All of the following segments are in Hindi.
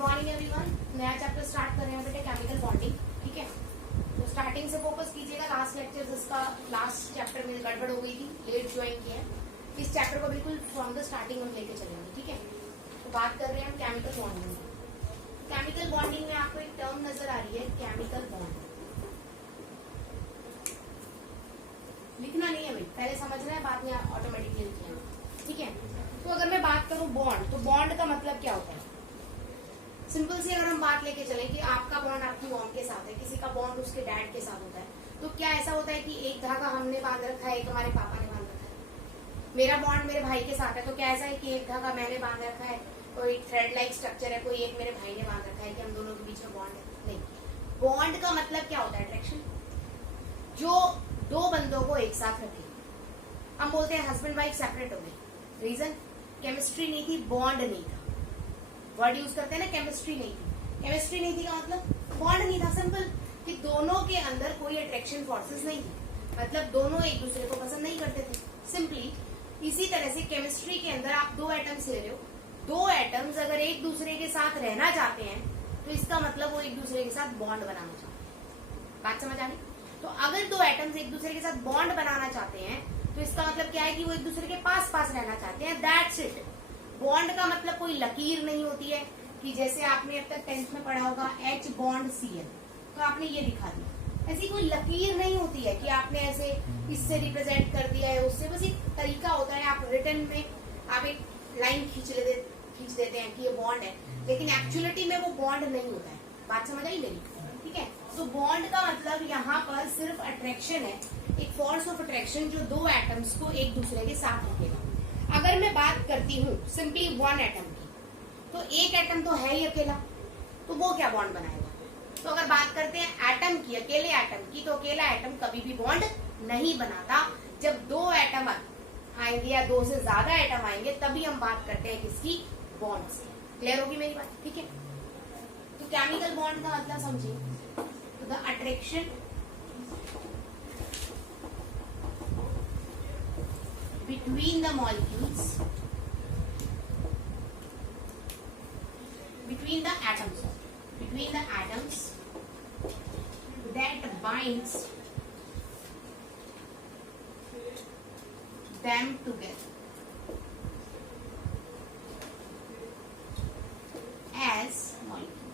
Morning everyone. नया चैप्टर स्टार्ट कर रहे हैं बेटे, केमिकल बॉन्डिंग। ठीक है, तो स्टार्टिंग से फोकस कीजिएगा। लास्ट लेक्चर इसका लास्ट चैप्टर में गड़बड़ हो गई थी, लेट ज्वाइन किया है। इस चैप्टर को बिल्कुल फ्रॉम द स्टार्टिंग हम लेके चलेंगे। ठीक है, तो बात कर रहे हैं हम केमिकल बॉन्डिंग। केमिकल बॉन्डिंग में आपको एक टर्म नजर आ रही है, केमिकल बॉन्ड। लिखना नहीं है भाई, पहले समझना है, बाद में ऑटोमेटिकली लिखना है। ठीक है, तो अगर मैं बात करूं बॉन्ड, तो बॉन्ड का मतलब क्या होता है? सिंपल सी अगर हम बात लेके चले कि आपका बॉन्ड आपकी मॉम के साथ है, किसी का बॉन्ड उसके डैड के साथ होता है, तो क्या ऐसा होता है कि एक धागा हमने बांध रखा है, एक हमारे पापा ने बांध रखा है? मेरा बॉन्ड मेरे भाई के साथ है, तो क्या ऐसा है कि एक धागा मैंने बांध रखा है, कोई थ्रेड लाइक स्ट्रक्चर है, कोई एक मेरे भाई ने बांध रखा है कि हम दोनों के बीच में बॉन्ड है? नहीं। बॉन्ड का मतलब क्या होता है? अट्रैक्शन, जो दो बंदों को एक साथ रखे। हम बोलते हैं हस्बैंड वाइफ सेपरेट हो गए, रीजन केमिस्ट्री नहीं थी, बॉन्ड नहीं था। वर्ड यूज करते हैं ना, केमिस्ट्री नहीं थी। केमिस्ट्री नहीं थी का मतलब बॉन्ड नहीं था। सिंपल कि दोनों के अंदर कोई अट्रैक्शन फोर्सेस नहीं थी, मतलब दोनों एक दूसरे को पसंद नहीं करते थे। सिंपली इसी तरह से केमिस्ट्री के अंदर आप दो एटम्स ले रहे हो, दो एटम्स अगर एक दूसरे के साथ रहना चाहते हैं तो इसका मतलब वो एक दूसरे के साथ बॉन्ड बनाना चाहते हैं। बात समझ आ गई? तो अगर दो एटम्स एक दूसरे के साथ बॉन्ड बनाना चाहते हैं तो इसका मतलब क्या है कि वो एक दूसरे के पास पास रहना चाहते हैं। That's it. बॉन्ड का मतलब कोई लकीर नहीं होती है कि जैसे आपने अब तक 10th में पढ़ा होगा H बॉन्ड Cl, तो आपने ये दिखा दिया। ऐसी कोई लकीर नहीं होती है कि आपने ऐसे इससे रिप्रेजेंट कर दिया है, उससे। बस एक तरीका होता है, आप रिटर्न में आप एक लाइन खींच देते हैं कि ये बॉन्ड है, लेकिन एक्चुअलिटी में वो बॉन्ड नहीं होता है। बात समझ आई मेरी? ठीक है, तो बॉन्ड का मतलब यहाँ पर सिर्फ अट्रैक्शन है, एक फोर्स ऑफ अट्रैक्शन जो दो एटम्स को एक दूसरे के साथ रखेगा। अगर मैं बात करती हूँ सिंपली वन एटम की, तो एक एटम तो है ही अकेला, तो वो क्या बॉन्ड बनाएगा? तो अगर बात करते हैं एटम की, अकेले एटम की, तो अकेला एटम कभी भी बॉन्ड नहीं बनाता। जब दो एटम आएंगे या दो से ज्यादा एटम आएंगे तभी हम बात करते हैं किसकी? बॉन्ड से। क्लियर होगी मेरी बात? ठीक है, तो केमिकल बॉन्ड का मतलब समझिए, the attraction between the molecules, between the atoms that binds them together as molecule।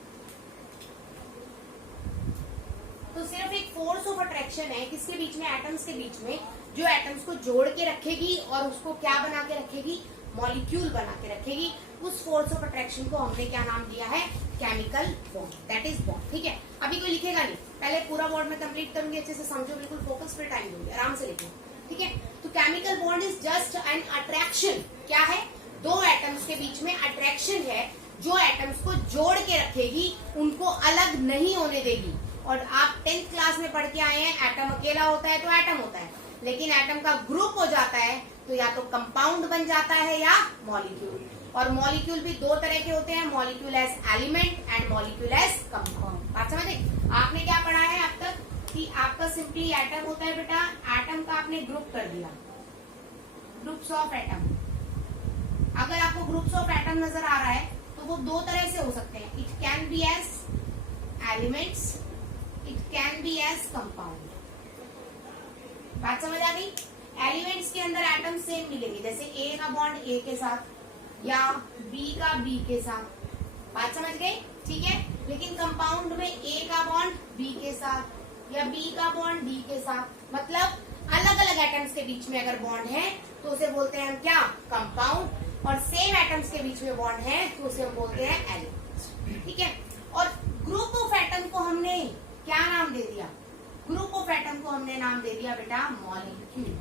तो सिर्फ एक फोर्स ऑफ अट्रैक्शन है किसके बीच में? एटम्स के बीच में, जो एटम्स को जोड़ के रखेगी और उसको क्या बना के रखेगी? मॉलिक्यूल बना के रखेगी। उस फोर्स ऑफ अट्रैक्शन को हमने क्या नाम दिया है? Chemical bond, that is bond. ठीक है, अभी कोई लिखेगा नहीं, पहले पूरा बोर्ड में कंप्लीट करूंगी, अच्छे से समझो, बिल्कुल फोकस पे टाइम दूंगी, आराम से लिखो। ठीक है, तो chemical bond is just an attraction. क्या है? दो एटम्स के बीच में अट्रैक्शन है जो एटम्स को जोड़ के रखेगी, उनको अलग नहीं होने देगी। और आप 10th क्लास में पढ़ के आए हैं, एटम अकेला होता है तो एटम होता है, लेकिन एटम का ग्रुप हो जाता है तो या तो कंपाउंड बन जाता है या मॉलिक्यूल। और मॉलिक्यूल भी दो तरह के होते हैं, molecule as element and molecule as compound. बात समझे? आपने क्या पढ़ा है अब तक कि आपका सिंपली एटम होता है बेटा, एटम का आपने ग्रुप कर दिया, ग्रुप्स ऑफ एटम। अगर आपको ग्रुप्स ऑफ एटम नजर आ रहा है तो वो दो तरह से हो सकते हैं, it can be as elements, it can be as compound. बात समझ आ गई? एलिमेंट्स के अंदर एटम सेम मिलेगी, जैसे ए का बॉन्ड ए के साथ या बी का बी के साथ। बात समझ गए? ठीक है, लेकिन कंपाउंड में ए का बॉन्ड बी के साथ या बी का बॉन्ड डी के साथ, मतलब अलग अलग एटम्स के बीच में अगर बॉन्ड है तो उसे बोलते हैं हम क्या? कंपाउंड। और सेम एटम्स के बीच में बॉन्ड है तो उसे हम बोलते हैं एलिमेंट। ठीक है, और ग्रुप ऑफ एटम को हमने क्या नाम दे दिया? ग्रुप ऑफ एटम को हमने नाम दे दिया बेटा मॉलिक्यूल।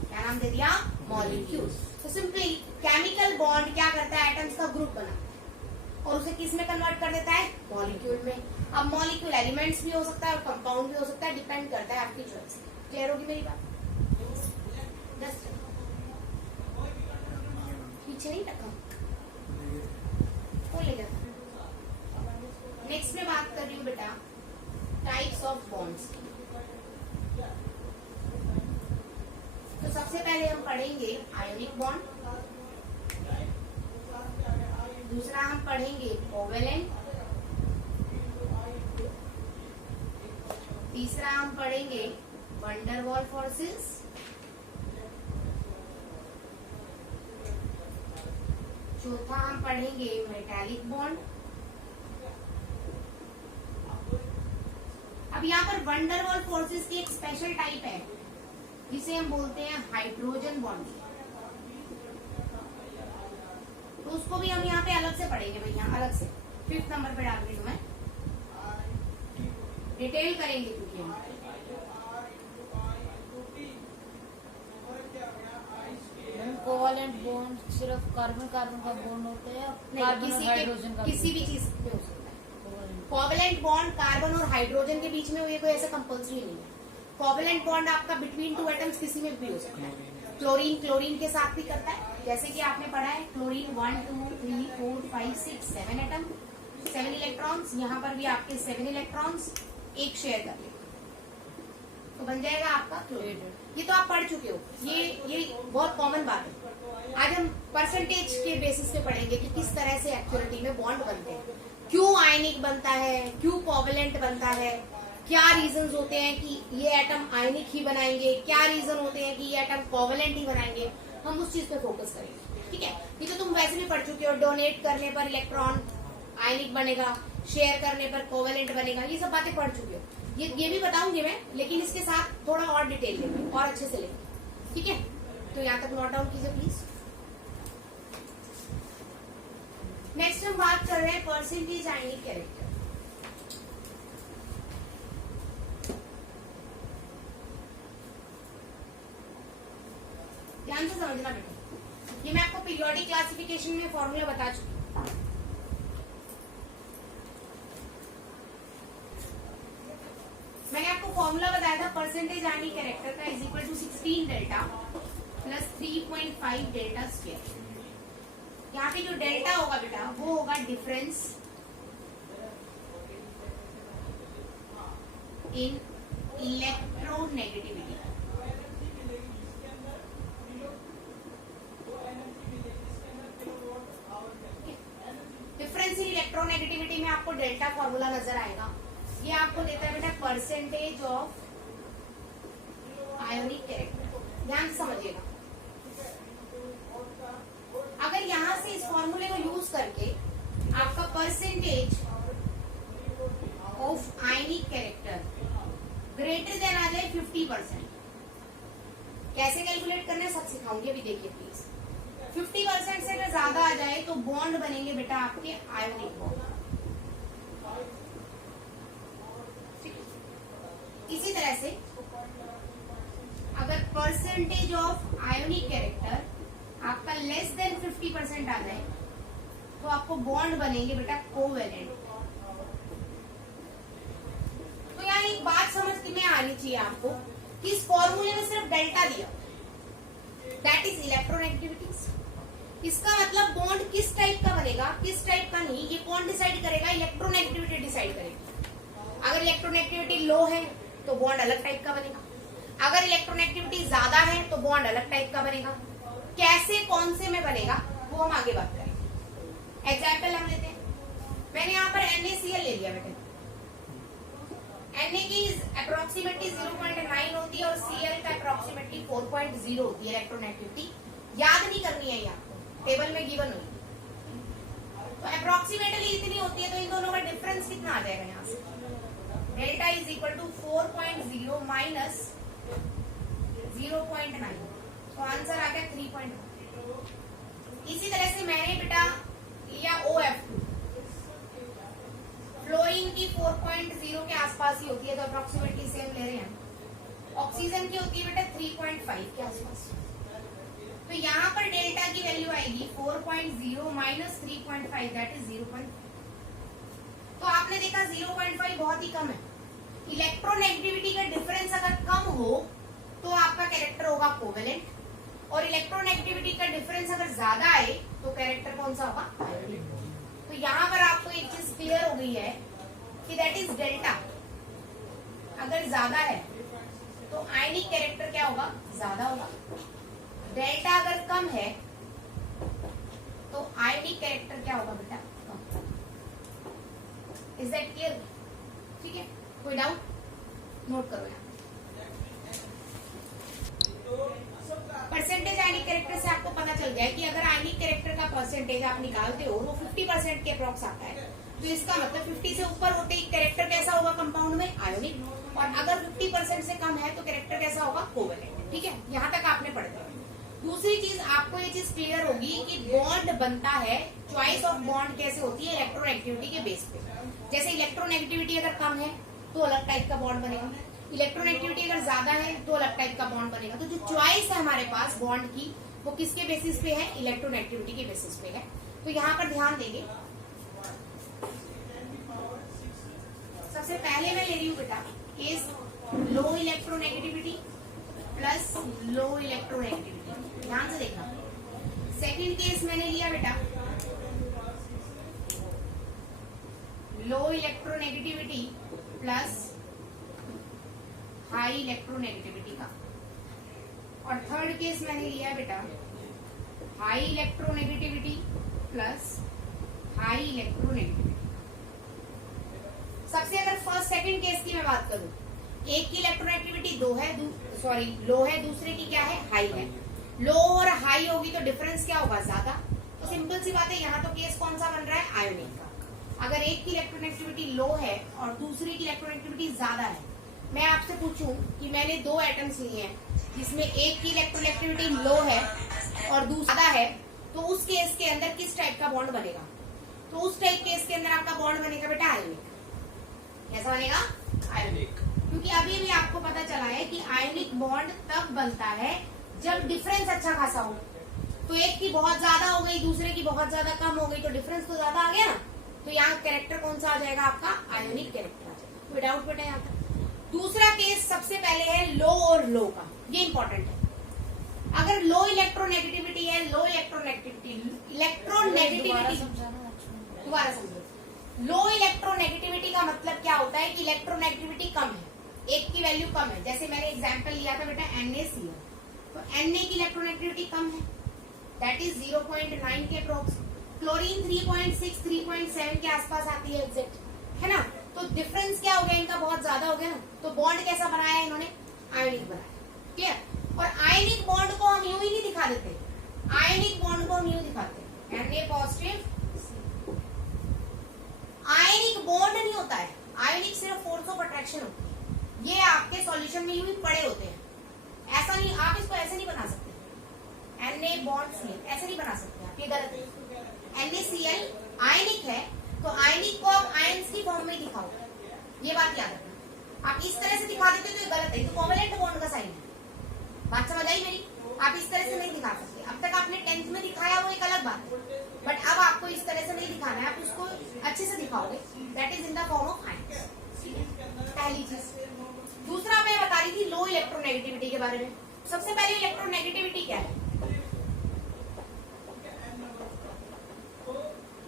क्या नाम दे दिया? मॉलिक्यूल। तो सिंपली केमिकल बॉन्ड क्या करता है? एटम्स का ग्रुप बनाता है और उसे किस में कन्वर्ट कर देता है? मॉलिक्यूल में। अब मॉलिक्यूल एलिमेंट्स भी हो सकता है और कंपाउंड भी हो सकता है, डिपेंड करता है आपकी चॉइस। क्लियर होगी मेरी बात? पीछे नहीं रखा, ले जाता। नेक्स्ट में बात कर रही हूँ बेटा टाइप्स ऑफ बॉन्ड्स की। तो सबसे पहले हम पढ़ेंगे आयोनिक बॉन्ड, दूसरा हम पढ़ेंगे कोवेलेंट, तीसरा हम पढ़ेंगे वैन डर वाल फोर्सेस, चौथा हम पढ़ेंगे मेटालिक बॉन्ड। अब यहाँ पर वैन डर वाल फोर्सेस की एक स्पेशल टाइप है जिसे हम बोलते हैं हाइड्रोजन बॉन्डिंग, तो उसको भी हम यहाँ पे अलग से पढ़ेंगे भैया, अलग से 5th नंबर पे डाल रही हूँ मैं, डिटेल करेंगे क्योंकि हम कोवेलेंट बॉन्ड सिर्फ कार्बन कार्बन का बॉन्ड होता है, नहीं, किसी भी चीज में हो सकता है। कोवेलेंट बॉन्ड कार्बन और हाइड्रोजन के बीच में ये कोई ऐसा कंपल्सरी नहीं है। कोवेलेंट बॉन्ड आपका बिटवीन टू एटम्स किसी में भी हो सकता है। क्लोरीन क्लोरीन के साथ भी करता है, जैसे कि आपने पढ़ा है क्लोरीन 1 2 3 4 5 6 7 एटम, 7 इलेक्ट्रॉन्स, यहाँ पर भी आपके 7 इलेक्ट्रॉन्स एक शेयर कर ले तो बन जाएगा आपका क्लोरीन। ये तो आप पढ़ चुके हो, ये बहुत कॉमन बात है। आज हम परसेंटेज के बेसिस पे पढ़ेंगे कि किस तरह से एक्चुअलिटी में बॉन्ड बनते हैं, क्यों आयनिक बनता है, क्यों कोवेलेंट बनता है, क्या रीजंस होते हैं कि ये एटम आयनिक ही बनाएंगे, क्या रीजन होते हैं कि ये एटम कोवेलेंट ही बनाएंगे, हम उस चीज पे फोकस करेंगे। ठीक है, ये तो तुम वैसे भी पढ़ चुके हो, डोनेट करने पर इलेक्ट्रॉन आयनिक बनेगा, शेयर करने पर कोवेलेंट बनेगा, ये सब बातें पढ़ चुके हो। ये भी बताऊंगी मैं, लेकिन इसके साथ थोड़ा और डिटेल लेंगे और अच्छे से लेंगे। ठीक है, तो यहाँ तक नोट डाउन कीजिए प्लीज। नेक्स्ट हम बात कर रहे हैं परसेंटेज आयनिक कैरेक्टर। ध्यान से समझना बेटा, ये मैं आपको पीरियोडिक क्लासिफिकेशन में फॉर्मूला बता चुकी हूँ। मैंने आपको फॉर्मूला बताया था परसेंटेज आयनिक कैरेक्टर का is equal to 16 delta plus 3.5 delta square. यहाँ पे जो डेल्टा होगा बेटा वो होगा difference in electronegativity. Difference in electronegativity में आपको डेल्टा फॉर्मूला नजर आएगा। ये आपको देता है बेटा परसेंटेज ऑफ आयोनिक कैरेक्टर। ध्यान से समझिएगा, अगर यहां से इस फॉर्मूले को यूज करके आपका percentage of ionic character greater than आ जाए 50%, कैसे कैलकुलेट करना है सब सिखाऊंगी, अभी देखिए प्लीज। 50% से अगर ज्यादा आ जाए तो बॉन्ड बनेंगे बेटा आपके आयोनिक बॉन्ड। इसी तरह से अगर परसेंटेज ऑफ आयोनिक कैरेक्टर आपका लेस देन 50% आ जाए तो आपको बॉन्ड बनेंगे बेटा कोवेलेंट। तो यहाँ एक बात समझ में आनी चाहिए आपको कि इस फॉर्मूले में सिर्फ डेल्टा दिया, दैट इज इलेक्ट्रोनेगेटिविटी। इसका मतलब बॉन्ड किस टाइप का बनेगा, किस टाइप का नहीं, ये कौन डिसाइड करेगा, इलेक्ट्रोनेगेटिविटी डिसाइड करेगी। अगर इलेक्ट्रोनेगेटिविटी लो है तो बॉन्ड अलग टाइप का बनेगा, अगर इलेक्ट्रोनेगेटिविटी ज्यादा है तो बॉन्ड अलग टाइप का बनेगा। कैसे कौन से में बनेगा वो हम आगे बात करेंगे। एग्जाम्पल हम लेते हैं, मैंने यहाँ पर NaCl ले लिया बेटे, Na की अप्रोक्सीमेटली 0.9 होती है और Cl का अप्रोक्सीमेटली 4.0 होती है इलेक्ट्रोनेगेटिविटी। याद नहीं करनी है, यहाँ टेबल में गिवन हुई तो अप्रोक्सीमेटली इतनी होती है, तो इन दोनों का डिफरेंस कितना आ जाएगा यहाँ से, delta is equal to 4.0 minus 0.9, तो आंसर आ गया 3.1। इसी तरह से मैंने बेटा लिया OF2, फ्लोरीन की 4.0 के आसपास ही होती है तो अप्रोक्सीमेटली सेम ले रहे हैं। ऑक्सीजन की होती है बेटा 3.5 के आसपास, तो यहाँ पर डेल्टा की वैल्यू आएगी 4.0 माइनस 3.5 दैट इज 0.5। तो आपने देखा 0.5 बहुत ही कम है। इलेक्ट्रोनेगेटिविटी का डिफरेंस अगर कम हो तो आपका कैरेक्टर होगा कोवेलेंट, और इलेक्ट्रोनेगेटिविटी का डिफरेंस अगर ज्यादा आए तो कैरेक्टर कौन सा होगा, आयोनिक। तो यहाँ पर आपको एक चीज क्लियर हो गई है कि दैट इज डेल्टा अगर ज्यादा है तो आयनिक कैरेक्टर क्या होगा, ज्यादा होगा। डेल्टा अगर कम है तो तो आयोनिक कैरेक्टर क्या होगा बेटा, इज दैट क्लियर? ठीक है, कोई डाउट? नोट करो यहाँ। परसेंटेज आयनिक कैरेक्टर से आपको पता चल गया कि अगर आयनिक कैरेक्टर का परसेंटेज आप निकालते हो वो 50% के अप्रॉक्स आता है, तो इसका मतलब 50 से ऊपर होते ही कैरेक्टर कैसा होगा कंपाउंड में, आयोनिक, और अगर 50% से कम है तो कैरेक्टर कैसा होगा, कोवेलेंट। ठीक है, यहाँ तक आपने पढ़ लिया। दूसरी चीज आपको ये चीज क्लियर होगी कि बॉन्ड बनता है, चॉइस ऑफ बॉन्ड कैसे होती है, इलेक्ट्रोनेगेटिविटी के बेस पे। जैसे इलेक्ट्रोनेगेटिविटी अगर कम है तो अलग टाइप का बॉन्ड बनेगा, इलेक्ट्रोनेगेटिविटी अगर ज्यादा है तो अलग टाइप का बॉन्ड बनेगा। तो जो चॉइस है हमारे पास बॉन्ड की वो किसके बेसिस पे है, इलेक्ट्रोनेगेटिविटी के बेसिस पे है। तो यहाँ पर ध्यान देंगे, सबसे पहले मैं ले रही हूँ बेटा केस लो इलेक्ट्रोनेगेटिविटी प्लस लो इलेक्ट्रोनेगेटिविटी, ध्यान से देखना। सेकंड केस मैंने लिया बेटा लो इलेक्ट्रोनेगेटिविटी प्लस हाई इलेक्ट्रोनेगेटिविटी का, और थर्ड केस मैंने लिया बेटा high electronegativity plus high electronegativity. सबसे अगर फर्स्ट सेकंड केस की मैं बात करूं, एक की इलेक्ट्रोनेगेटिविटी लो है, दूसरे की क्या है, हाई है। लो और हाई होगी तो डिफरेंस क्या होगा, ज्यादा। तो सिंपल सी बात है, यहाँ तो केस कौन सा बन रहा है, आयोनिक का। अगर एक की इलेक्ट्रोनेगेटिविटी लो है और दूसरे की इलेक्ट्रोनेगेटिविटी ज्यादा है, मैं आपसे पूछूं कि मैंने दो एटम्स लिए हैं जिसमें एक की इलेक्ट्रोनेगेटिविटी लो है और दूसरा है, तो उस केस के अंदर किस टाइप का बॉन्ड बनेगा, तो उस टाइप केस के अंदर आपका बॉन्ड बनेगा बेटा आयोनिक। कैसा बनेगा, आयोनिक। क्योंकि अभी भी आपको पता चला है कि आयोनिक बॉन्ड तब बनता है जब डिफरेंस अच्छा खासा हो। तो एक की बहुत ज्यादा हो गई, दूसरे की बहुत ज्यादा कम हो गई, तो डिफरेंस तो ज्यादा आ गया ना। तो यहाँ कैरेक्टर कौन सा आ जाएगा आपका, आयोनिक कैरेक्टर आ जाएगा। कोई डाउट बेटा यहाँ पर? दूसरा केस सबसे पहले है लो और लो का, ये इंपॉर्टेंट है। अगर लो इलेक्ट्रोनेगेटिविटी है, लो इलेक्ट्रोनेगेटिविटी दोबारा समझो। लो इलेक्ट्रोनेगेटिविटी का मतलब क्या होता है कि इलेक्ट्रोनेगेटिविटी कम है, एक की वैल्यू कम है। जैसे मैंने एग्जांपल लिया था बेटा NaCl, तो Na की इलेक्ट्रोनेगेटिविटी कम है, दैट इज 0.9 के अप्रोक्स। क्लोरीन 3.6 3.7 के आसपास आती है एग्जैक्ट, है ना। तो डिफरेंस क्या हो गया इनका, बहुत ज्यादा हो गया ना। तो बॉन्ड कैसा बनाया है इन्होंने, आयोनिक बनाया। क्लियर। और आयोनिक बॉन्ड को हम यूं ही नहीं दिखा देते, आयोनिक बॉन्ड को हम यूं दिखाते हैं Na पॉजिटिव। आयोनिक बॉन्ड नहीं होता है, आयोनिक सिर्फ फोर्स ऑफ अट्रैक्शन होती है। ये आपके सॉल्यूशन में यूं ही पड़े होते हैं, ऐसा नहीं, आप इसको ऐसे नहीं बना सकते Na बॉन्ड Cl, ऐसे नहीं बना सकते आप, ये गलत है। NaCl आयनिक है तो आयनिक को आप आयंस की फॉर्म में दिखाओ, ये बात याद रखना। आप इस तरह से दिखा देते तो ये गलत है, तो कोवेलेंट बॉन्ड का साइन है। बात समझ आई मेरी? आप इस तरह से नहीं दिखा सकते। अब तक आपने 10th में दिखाया वो एक अलग बात है, बट अब आपको इस तरह से नहीं दिखाना है, आप उसको अच्छे से दिखाओगे, that is in the form of ions. पहली चीज। दूसरा मैं बता रही थी लो इलेक्ट्रोनेगेटिविटी के बारे में। सबसे पहले इलेक्ट्रोनेगेटिविटी क्या है,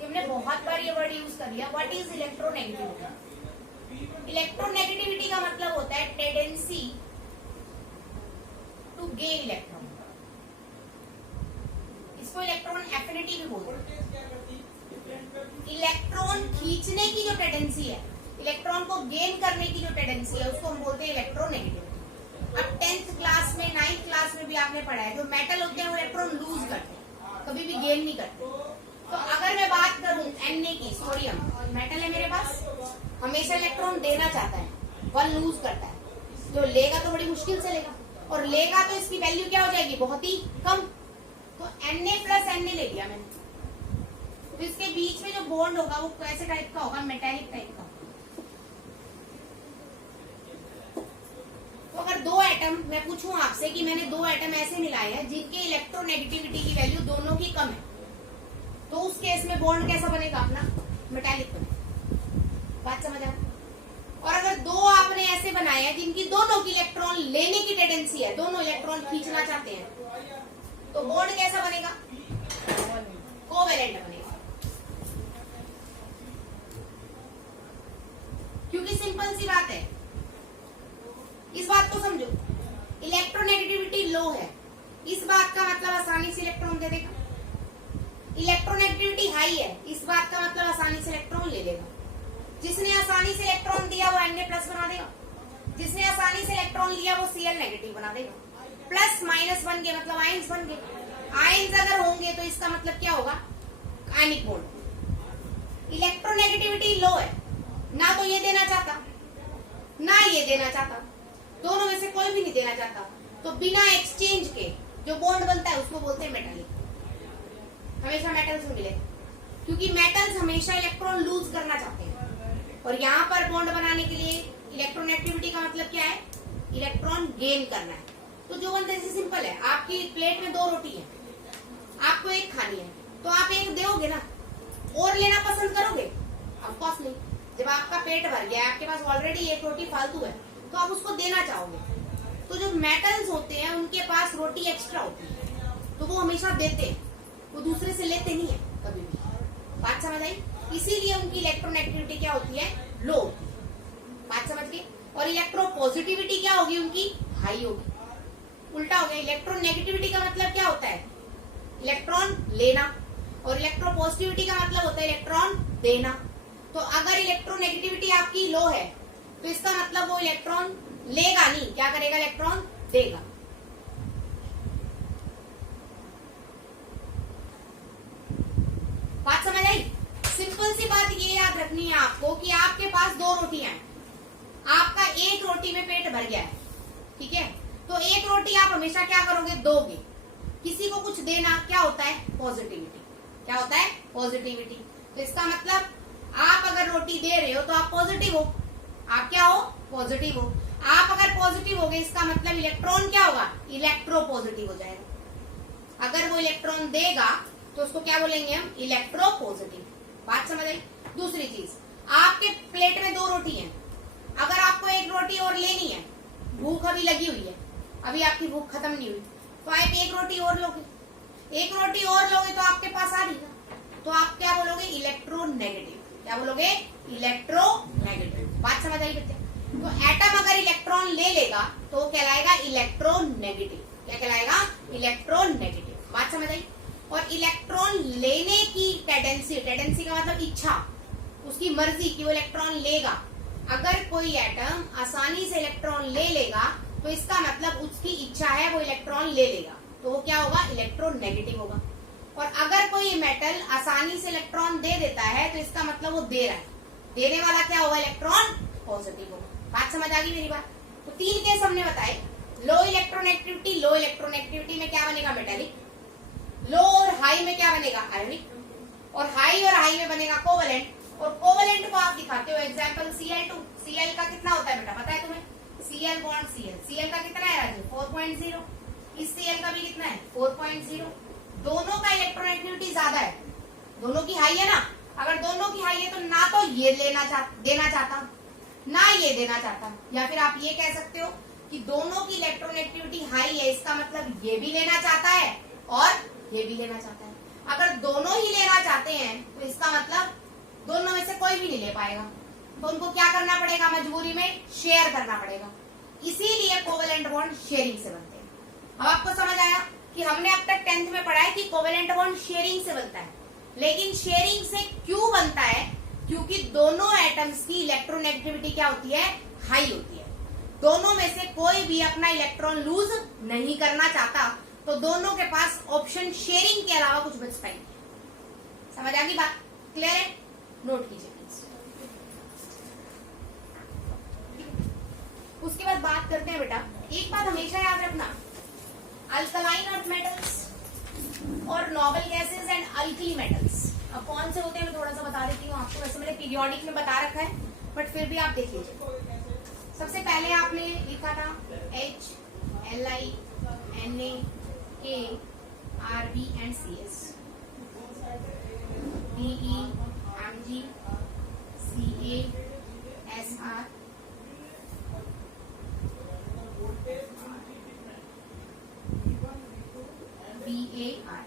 हमने बहुत बार ये वर्ड यूज कर लिया। What is electronegativity? इलेक्ट्रोनेगेटिविटी का मतलब होता है टेंडेंसी टू गेन इलेक्ट्रॉन। इसको इलेक्ट्रॉन एफिनिटी भी बोलते हैं। इलेक्ट्रॉन खींचने की जो टेंडेंसी है, इलेक्ट्रॉन को गेन करने की जो टेंडेंसी है, उसको हम बोलते हैं इलेक्ट्रोनेगेटिविटी। अब 10th क्लास में 9th क्लास में भी आपने पढ़ा है, जो मेटल होते हैं वो इलेक्ट्रॉन लूज करते हैं, कभी भी गेन नहीं करते। तो अगर मैं बात करूं Na की, सोडियम मेटल है मेरे पास, हमेशा इलेक्ट्रॉन देना चाहता है, वन लूज करता है, तो लेगा तो बड़ी मुश्किल से लेगा, और लेगा तो इसकी वैल्यू क्या हो जाएगी, बहुत ही कम। तो Na प्लस Na ले लिया मैंने, तो इसके बीच में जो बॉन्ड होगा वो कैसे टाइप का होगा, मेटालिक टाइप का। तो अगर दो एटम, मैं पूछूं आपसे कि मैंने दो एटम ऐसे मिलाए हैं जिनके इलेक्ट्रोनेगेटिविटी की वैल्यू दोनों की कम है, तो उस केस में बॉन्ड कैसा बनेगा अपना, मेटालिक बनेगा। बात समझ आ? और अगर दो आपने ऐसे बनाए हैं जिनकी दोनों की इलेक्ट्रॉन लेने की टेंडेंसी है, दोनों इलेक्ट्रॉन खींचना चाहते हैं, तो बॉन्ड कैसा बनेगा, कोवेलेंट बनेगा। क्योंकि सिंपल सी बात है, इस बात को समझो, इलेक्ट्रोनेगेटिविटी लो है, इस बात का मतलब आसानी से इलेक्ट्रॉन दे देगा। इलेक्ट्रॉन इलेक्ट्रोनेगेटिविटी हाई है, इस बात का मतलब आसानी से इलेक्ट्रॉन ले लेगा। जिसने आसानी से इलेक्ट्रॉन दिया वो Na+ बना देगा, जिसने आसानी से इलेक्ट्रॉन लिया वो Cl नेगेटिव बना देगा। प्लस माइनस बन गए मतलब आयंस बन गए। आयंस अगर होंगे तो इसका मतलब क्या होगा, आयनिक बॉन्ड। इलेक्ट्रोनेगेटिविटी लो है, ना तो ये देना चाहता ना ये देना चाहता, दोनों में से कोई भी नहीं देना चाहता, तो बिना एक्सचेंज के जो बॉन्ड बनता है उसको बोलते हैं मेटालिक। हमेशा मेटल्स में मिले, क्योंकि मेटल्स हमेशा इलेक्ट्रॉन लूज करना चाहते हैं, और यहाँ पर बॉन्ड बनाने के लिए इलेक्ट्रोनेगेटिविटी का मतलब क्या है, इलेक्ट्रॉन गेन करना है। तो जो बनता है सिंपल है, आपकी प्लेट में 2 रोटी है, आपको एक खानी है, तो आप एक दोगे ना, और लेना पसंद करोगे? ऑफकोर्स नहीं। जब आपका पेट भर गया है, आपके पास ऑलरेडी एक रोटी फालतू है, तो आप उसको देना चाहोगे। तो जो मेटल्स होते हैं उनके पास रोटी एक्स्ट्रा होती है, तो वो हमेशा देते हैं, वो दूसरे से लेते नहीं है कभी भी। बात समझ आई? इसीलिए उनकी इलेक्ट्रोनेगेटिविटी क्या होती है, लो। बात समझ गई? और इलेक्ट्रोपॉजिटिविटी क्या होगी उनकी, हाई होगी। उल्टा हो गया, इलेक्ट्रोनेगेटिविटी का मतलब क्या होता है, इलेक्ट्रॉन लेना, और इलेक्ट्रोपॉजिटिविटी का मतलब होता है इलेक्ट्रॉन देना। तो अगर इलेक्ट्रोनेगेटिविटी आपकी लो है तो इसका मतलब वो इलेक्ट्रॉन लेगा नहीं, क्या करेगा, इलेक्ट्रॉन देगा। बात समझ आई? सिंपल सी बात ये याद रखनी है आपको कि आपके पास 2 रोटियां हैं, आपका एक रोटी में पेट भर गया है, ठीक है, तो एक रोटी आप हमेशा क्या करोगे, दोगे। किसी को कुछ देना क्या होता है, पॉजिटिविटी। क्या होता है, पॉजिटिविटी। तो इसका मतलब आप अगर रोटी दे रहे हो तो आप पॉजिटिव हो, आप क्या हो, पॉजिटिव हो। आप अगर पॉजिटिव हो गए इसका मतलब इलेक्ट्रॉन क्या होगा, इलेक्ट्रो पॉजिटिव हो जाएगा। अगर वो इलेक्ट्रॉन देगा तो उसको क्या बोलेंगे हम, इलेक्ट्रो पॉजिटिव। बात समझ आई? दूसरी चीज, आपके प्लेट में 2 रोटी है, अगर आपको एक रोटी और लेनी है, भूख अभी लगी हुई है, अभी आपकी भूख खत्म नहीं हुई, तो आप एक रोटी और लोगे। एक रोटी और लोगे तो आपके पास आ रही ना, तो आप क्या बोलोगे, इलेक्ट्रोनेगेटिव। क्या बोलोगे, इलेक्ट्रोनेगेटिव। बात समझ आई बच्चे? तो एटम अगर इलेक्ट्रॉन ले लेगा तो वो कहलाएगा इलेक्ट्रोनेगेटिव। क्या कहलाएगा, इलेक्ट्रोनेगेटिव। बात समझ आई? और इलेक्ट्रॉन लेने की टेंडेंसी, टेंडेंसी का मतलब इच्छा, उसकी मर्जी कि वो इलेक्ट्रॉन लेगा। अगर कोई एटम आसानी से इलेक्ट्रॉन ले लेगा तो इसका मतलब उसकी इच्छा है वो इलेक्ट्रॉन ले लेगा, तो वो क्या होगा, इलेक्ट्रोनेगेटिव होगा। और अगर कोई मेटल आसानी से इलेक्ट्रॉन दे देता है तो इसका मतलब वो दे रहा है, देने वाला क्या होगा, इलेक्ट्रॉन पॉजिटिव होगा। बात समझ आ गई मेरी बात? तो 3 केस हमने बताए, लो इलेक्ट्रोनेगेटिविटी, लो इलेक्ट्रोनेगेटिविटी में क्या बनेगा, मेटालिक। लो और हाई में क्या बनेगा, आयोनिक। और हाई में बनेगा कोवेलेंट। और कोवेलेंट को आप दिखाते हो, एग्जाम्पल Cl2। Cl का कितना होता है बेटा, पता है तुम्हें, Cl बॉन्ड Cl, Cl का कितना है राजू, 4.0। इस Cl का भी कितना है, 4.0। दोनों का इलेक्ट्रोनेगेटिविटी ज्यादा है, दोनों की हाई है ना। अगर दोनों की हाई है तो ना तो ये देना चाहता ना ये देना चाहता, या फिर आप ये कह सकते हो कि दोनों की इलेक्ट्रोनेगेटिविटी हाई है, इसका मतलब ये भी लेना चाहता है और ये भी लेना चाहता है। अगर दोनों ही लेना चाहते हैं तो इसका मतलब दोनों में से कोई भी नहीं ले पाएगा, तो उनको क्या करना पड़ेगा, मजबूरी में शेयर करना पड़ेगा। इसीलिए कोवेलेंट बॉन्ड शेयरिंग से बनते हैं। अब आपको समझ आया कि हमने अब तक 10th में पढ़ा है कि कोवेलेंट बॉन्ड शेयरिंग से बनता है, लेकिन शेयरिंग से क्यों बनता है, क्योंकि दोनों एटम्स की इलेक्ट्रोनेगेटिविटी क्या होती है, हाई होती है। दोनों में से कोई भी अपना इलेक्ट्रॉन लूज नहीं करना चाहता, तो दोनों के पास ऑप्शन शेयरिंग के अलावा कुछ बचता ही नहीं। समझ आ गई बात, क्लियर है? नोट कीजिए प्लीज। उसके बाद बात करते हैं बेटा, एक बात हमेशा याद रखना, अल्कलाइन अर्थ मेटल्स और noble gases and alkali metals. अब कौन से होते हैं मैं थोड़ा सा बता देती हूँ आपको, वैसे मैंने पीरियोडिक में बता रखा है, बट फिर भी आप देख लीजिए। सबसे पहले आपने लिखा था H, Li, Na, K, Rb and Cs, De, Mg, Ca, Sr, Ba, Ra।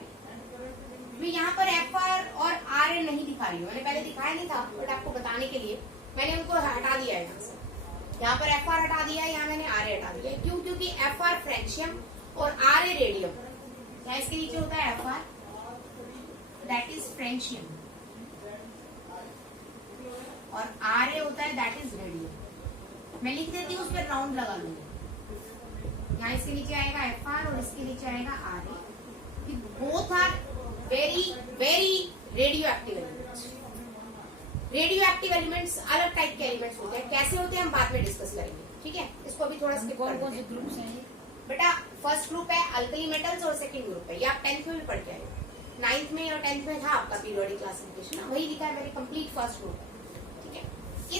मैं यहाँ पर Fr और Ra नहीं दिखा रही हूँ, मैंने पहले दिखाया नहीं था, बट आपको बताने के लिए मैंने उनको हटा दिया है यहाँ से। यहाँ पर Fr हटा दिया है, यहाँ मैंने Ra हटा दिया है। क्यों? क्योंकि Fr फ्रेंशियम और Ra रेडियम। क्या इसके नीचे होता है, Fr दैट इज फ्रेंशियम, और Ra होता है दैट इज रेडियम। मैं लिख देती हूँ, उस पर राउंड लगा लूंगी। यहाँ इसके नीचे आएगा Fr और इसके नीचे आएगा Ra। Both are very very radioactive elements. Radioactive elements अलग टाइप के एलिमेंट्स होते हैं, कैसे होते हैं हम बाद में डिस्कस करेंगे, ठीक है। इसको अभी थोड़ा स्किप कर कौन देते से हैं। ग्रुप्स हैं ये? बेटा फर्स्ट ग्रुप है अल्कली मेटल्स और सेकंड ग्रुप है, ये आप 10th में भी पढ़ के आए, 9th में और 10th में था आपका पीरियोडिक क्लासिफिकेशन, वही लिखा है मेरे कंप्लीट फर्स्ट ग्रुप है, ठीक है।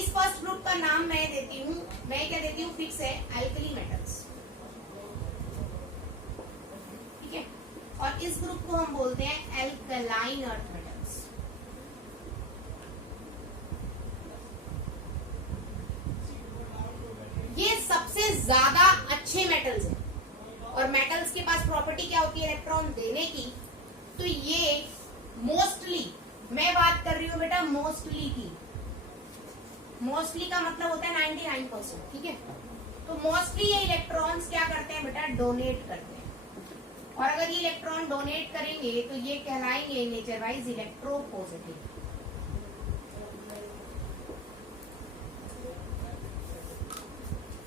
इस फर्स्ट ग्रुप का नाम मैं देती हूँ, मैं क्या देती हूँ, फिक्स है अल्कली मेटल्स, ठीक है। और इस ग्रुप को हम बोलते हैं एल्कलाइन अर्थ मेटल्स। ये सबसे ज्यादा अच्छे मेटल्स हैं, और मेटल्स के पास प्रॉपर्टी क्या होती है इलेक्ट्रॉन देने की, तो ये मोस्टली, मैं बात कर रही हूँ बेटा मोस्टली की, मोस्टली का मतलब होता है 99%, ठीक है। तो मोस्टली ये इलेक्ट्रॉन्स क्या करते हैं बेटा, डोनेट करते हैं, और अगर ये इलेक्ट्रॉन डोनेट करेंगे तो ये कहलाएंगे नेचर वाइज इलेक्ट्रोपॉजिटिव।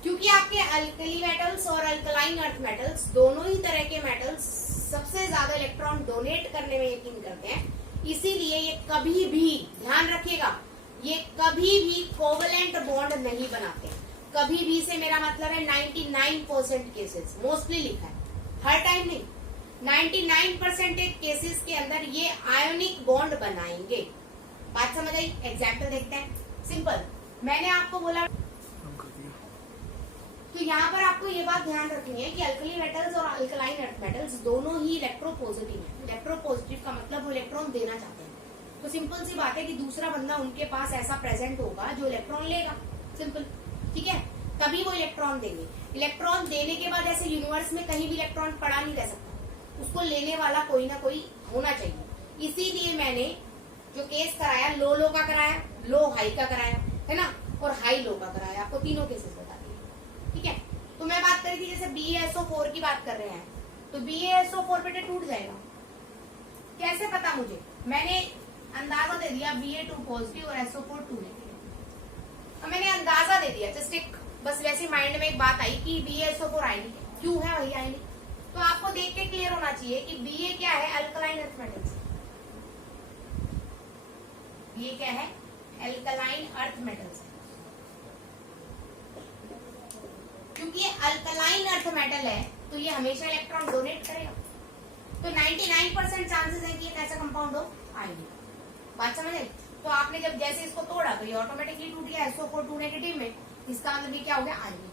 क्योंकि आपके अल्कली मेटल्स और अल्कलाइन अर्थ मेटल्स दोनों ही तरह के मेटल्स सबसे ज्यादा इलेक्ट्रॉन डोनेट करने में यकीन करते हैं, इसीलिए ये कभी भी ध्यान रखिएगा, ये कभी भी कोवेलेंट बॉन्ड नहीं बनाते। कभी भी से मेरा मतलब है 99% केसेस, मोस्टली लिखा है, हर टाइम नहीं, 99% केसेस के अंदर ये आयोनिक बॉन्ड बनाएंगे। बात समझ आई? एग्जाम्पल देखते हैं, सिंपल। मैंने आपको बोला, तो यहाँ पर आपको ये बात ध्यान रखनी है कि अल्कली मेटल्स और अल्कलाइन अर्थ मेटल्स दोनों ही इलेक्ट्रोपॉजिटिव हैं। इलेक्ट्रोपॉजिटिव का मतलब वो इलेक्ट्रॉन देना चाहते हैं, तो सिंपल सी बात है कि दूसरा बंदा उनके पास ऐसा प्रेजेंट होगा जो इलेक्ट्रॉन लेगा, सिंपल, ठीक है। तभी वो इलेक्ट्रॉन देंगे। इलेक्ट्रॉन देने के बाद ऐसे यूनिवर्स में कहीं भी इलेक्ट्रॉन पड़ा नहीं रह सकता, उसको लेने वाला कोई ना कोई होना चाहिए। इसीलिए मैंने जो केस कराया, लो लो का कराया, लो हाई का कराया, है ना, और हाई लो का कराया, आपको तीनों केसेस बता दिए, ठीक है। तो मैं बात कर रही थी, जैसे BaSO4 की बात कर रहे हैं, तो BaSO4 बेटे टूट जाएगा, कैसे पता मुझे, मैंने अंदाजा दे दिया Ba2 पॉजिटिव और SO4 2 नेगेटिव, अब मैंने अंदाजा दे दिया, जस्ट एक बस वैसे माइंड में एक बात आई कि BaSO4 आयनिक है, क्यों है वही आयनिक, तो आपको देख के क्लियर होना चाहिए कि Ba क्या है, अल्कलाइन अर्थ मेटल्स, ये क्या है, अल्कलाइन अर्थ मेटल्स, क्योंकि ये अल्कलाइन अर्थ मेटल है तो ये हमेशा इलेक्ट्रॉन डोनेट करेगा, तो 99% चांसेस है कि ये कैसा कंपाउंड हो, आयनिक। बात समझ आई? तो आपने जब जैसे इसको तोड़ा तो ये ऑटोमेटिकली टूट गया SO4 2 नेगेटिव में, इसका मतलब ये क्या हो गया, आयनिक।